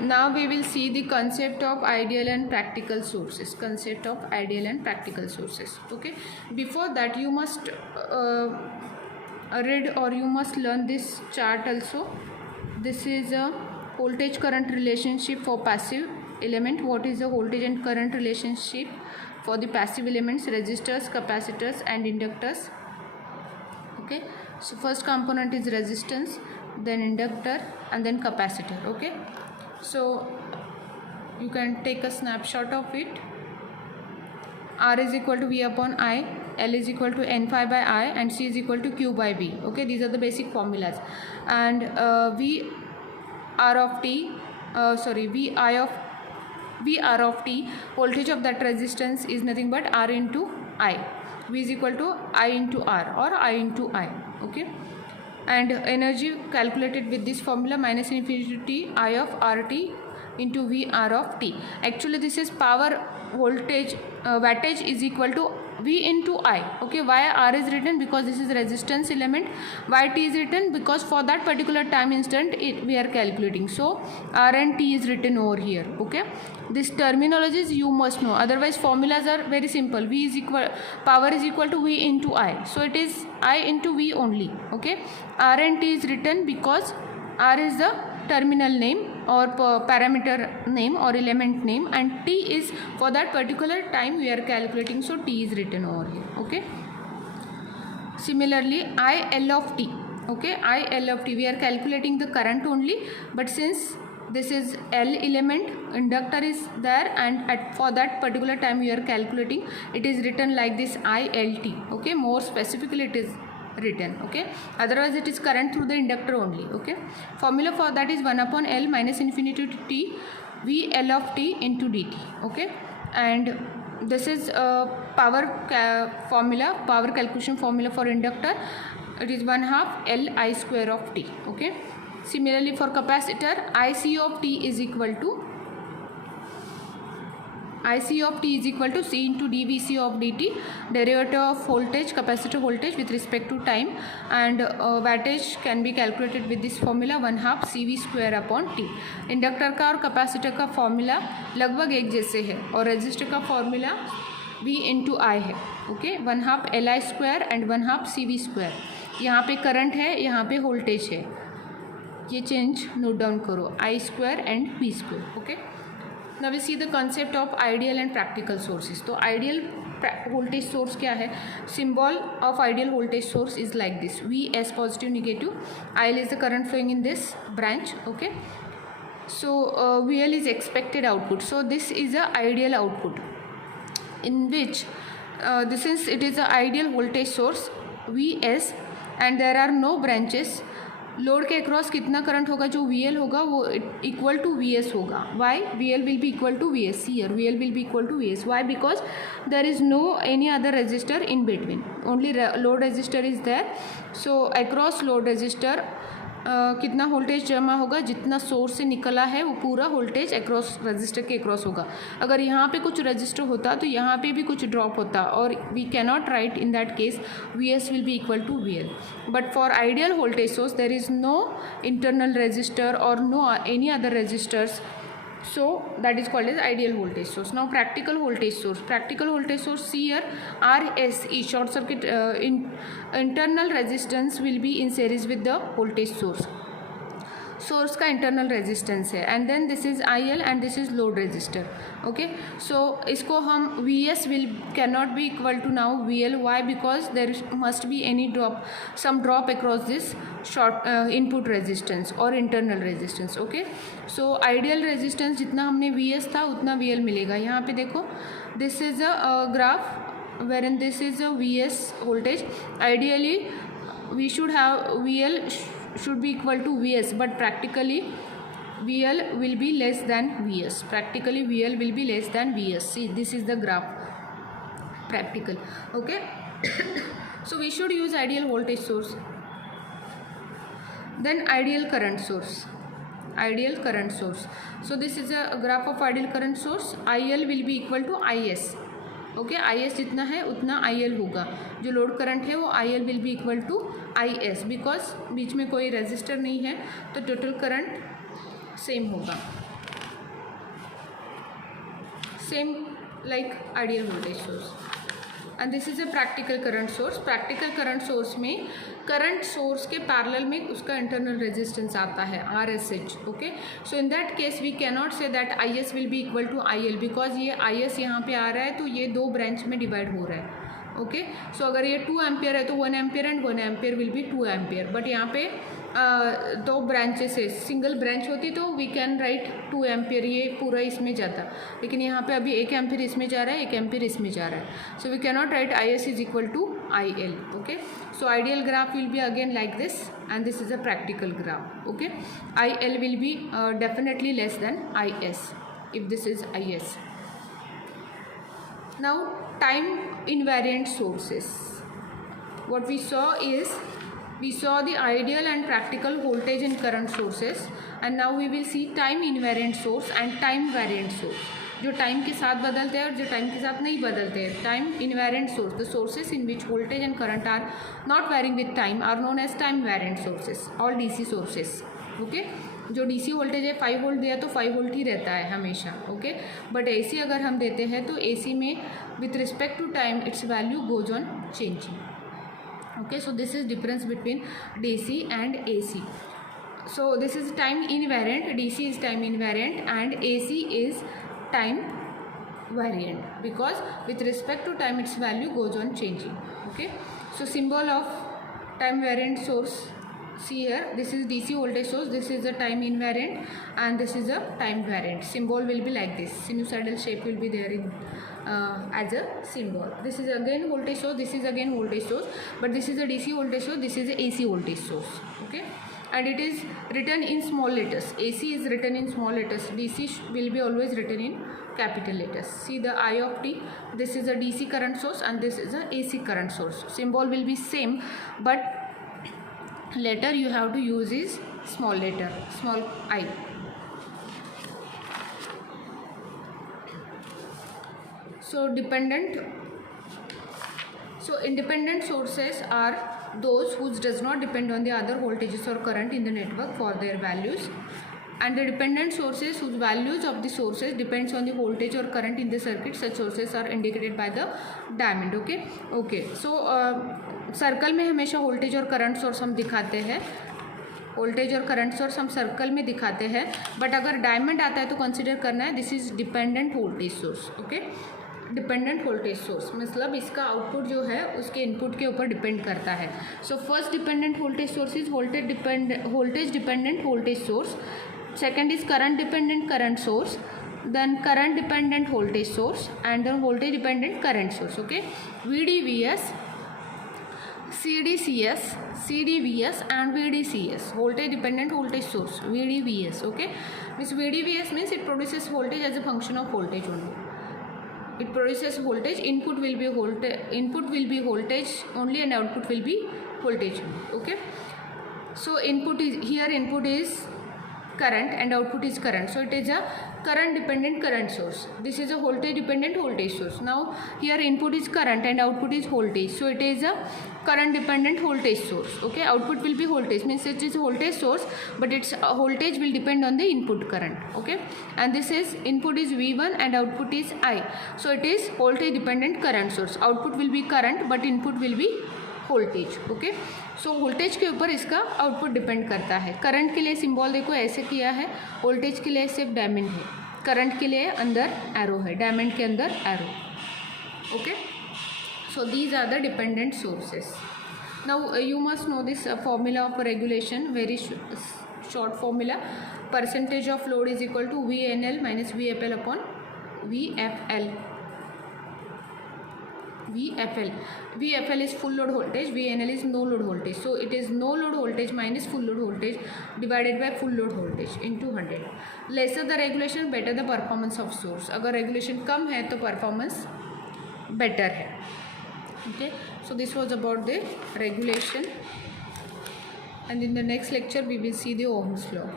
now we will see the concept of ideal and practical sources. Concept of ideal and practical sources. Okay, before that you must read or you must learn this chart also. This is a voltage current relationship for passive element. What is the voltage and current relationship for the passive elements, resistors, capacitors and inductors? Okay, so first component is resistance, then inductor and then capacitor. Okay, so you can take a snapshot of it. R is equal to V upon I, L is equal to N phi by I and C is equal to Q by V. Okay, these are the basic formulas. And V R of T voltage of that resistance is nothing but R into I. V is equal to I into R or I into I. Okay, and energy calculated with this formula minus infinity to T I of RT into V R of T. Actually this is power voltage wattage is equal to V into I. Okay, why R is written? Because this is resistance element. Why T is written? Because for that particular time instant we are calculating. So R and T is written over here. Okay, this terminologies you must know, otherwise formulas are very simple. V is equal, power is equal to V into I, so it is I into V only. Okay, R and T is written because R is the terminal name or parameter name or element name and T is for that particular time we are calculating, so T is written over here. Okay, similarly I L of T. Okay, I L of T, we are calculating the current only, but since this is L element, inductor is there and for that particular time we are calculating, it is written like this I L T. Okay, more specifically it is written. Okay, otherwise it is current through the inductor only. Okay, formula for that is 1 upon L minus infinity to T V L of T into dt. Okay, and this is power calculation formula for inductor. It is 1/2 L I square of T. Okay, similarly for capacitor, IC of T is equal to C into dVc of dt, derivative of voltage, capacitor voltage with respect to time, and wattage can be calculated with this formula 1/2 CV square upon T. Inductor का और capacitor का formula लगभग एक जैसे है और register का formula V into I है. Okay, 1/2 LI square and 1/2 CV square. यहाँ पे करंट है, यहाँ पे वोल्टेज है, ये चेंज नोट डाउन करो, I square and V square. Okay, now we see the concept of ideal and practical sources. तो ideal voltage source क्या है? Symbol of ideal voltage source is like this: V as positive negative, IL is the current flowing in this branch. Okay, so VL is expected output, so this is a ideal output in which since it is a ideal voltage source Vs and there are no branches, load के across कितना current होगा, जो VL होगा वो equal to VS होगा. Why? VL will be equal to VS. Here VL will be equal to VS. Why? Because there is no any other resistor in between, only load resistor is there. So across load resistor कितना voltage जमा होगा, जितना source से निकला है वो पूरा voltage across resistor के अक्रॉस होगा. अगर यहाँ पे कुछ रजिस्टर होता तो यहाँ पे भी कुछ ड्रॉप होता और we can not write in that case VS will be equal to VL. But for ideal voltage source there is no internal resistor और no any other resistors, so that is called as ideal voltage source. Now practical voltage source. Practical voltage source, see here RSE, short circuit internal resistance will be in series with the voltage source. Source का internal resistance है and then this is IL and this is load resistor. Okay, so इसको हम VS will can not be equal to now VL. Why? Because there must be any drop, some drop across this short input resistance और internal resistance. Okay, so ideal resistance जितना हमने VS था उतना VL मिलेगा. यहाँ पे देखो, this is a graph wherein this is a VS voltage. Ideally we should have VL should be equal to VS, but practically VL will be less than VS. Practically VL will be less than VS. See, this is the graph practical. Okay, so we should use ideal voltage source. Then ideal current source. Ideal current source. So this is a graph of ideal current source. IL will be equal to IS. Okay, IS जितना है उतना IL होगा. जो load current है वो IL will be equal to IS, because बीच में कोई रेजिस्टर नहीं है तो टोटल करंट सेम होगा. same like ideal voltage source. And this is a practical current source. practical current source में current source के parallel में उसका internal resistance आता है RSH. okay, so in that case we cannot say that IS will be equal to IL because ये IS यहाँ पे आ रहा है तो ये दो ब्रांच में डिवाइड हो रहा है. ओके, सो अगर ये 2 एम्पियर है तो 1 ampere and 1 ampere will be 2 ampere. But यहाँ पे दो ब्रांचेस है, सिंगल ब्रांच होती तो वी कैन राइट 2 एम्पियर, ये पूरा इसमें जाता. लेकिन यहाँ पे अभी 1 एम्पियर इसमें जा रहा है, 1 एम्पियर इसमें जा रहा है. So we cannot write I S is equal to I L. Okay, so ideal graph will be again like this and this is a practical graph. Okay, I L will be definitely less than I S if this is IS. Now time invariant sources. What we saw is we saw the ideal and practical voltage and current sources, and now we will see time invariant source and time variant source. जो time के साथ बदलते हैं और जो time के साथ नहीं बदलते हैं. Time invariant source, the sources in which voltage and current are not varying with time are known as time variant sources. All DC sources. Okay, जो डीसी वोल्टेज है 5 वोल्ट दिया तो 5 वोल्ट ही रहता है हमेशा. ओके, बट एसी अगर हम देते हैं तो एसी में with respect to time its value goes on changing. okay, so this is difference between DC and AC. So this is time invariant, DC is time invariant and AC is time variant because with respect to time its value goes on changing. Okay, so symbol of time variant source, see here, this is DC voltage source, this is a time invariant and this is a time variant. Symbol will be like this, sinusoidal shape will be there in as a symbol. This is again voltage source, this is again voltage source, but this is a DC voltage source, this is a AC voltage source. Okay, and it is written in small letters. AC is written in small letters, DC will be always written in capital letters. See the I of T, this is a DC current source and this is a AC current source. Symbol will be same, but letter you have to use is small letter, small I. So independent sources are those whose does not depend on the other voltages or current in the network for their values, and the dependent sources whose values of the sources depends on the voltage or current in the circuit, such sources are indicated by the diamond. Okay, so circle में हमेशा voltage और current source हम दिखाते हैं, voltage और current source हम circle में दिखाते हैं, बट अगर डायमंड आता है तो कंसिडर करना है this is dependent voltage source. Okay, dependent voltage source मतलब इसका आउटपुट जो है उसके इनपुट के ऊपर डिपेंड करता है. So first dependent voltage source is voltage dependent voltage source. Second is current dependent current source, then current dependent voltage source and then voltage dependent current source. Okay, VDVS, CDCS, CDVS and VDCS, voltage dependent voltage source, VDVS. Okay, this VDVS means it produces voltage as a function of voltage only. It produces voltage, input will be voltage only and output will be voltage only. Okay, so input is current and output is current, so it is a current dependent current source. This is a voltage dependent voltage source. Now here input is current and output is voltage, so it is a current dependent voltage source. Okay, output will be voltage, means it is a voltage source but its voltage will depend on the input current. Okay, and this is input is V1 and output is I, so it is voltage dependent current source. Output will be current but input will be voltage. Okay, so voltage के ऊपर इसका output depend करता है. Current के लिए symbol देखो ऐसे किया है, वोल्टेज के लिए सिर्फ डायमंड है, करंट के लिए अंदर एरो है, डायमंड के अंदर arrow. Okay, so these are the dependent sources. Now you must know this formula of regulation, very short formula. Percentage of load is equal to VNL minus VFL upon VFL. VFL is full load voltage, VNL is no load voltage, so it is no load voltage minus full load voltage divided by full load voltage into 100. Lesser the regulation, better the performance of source. अगर regulation कम है तो performance better है. Okay, so this was about the regulation, and in the next lecture we will see the Ohm's law.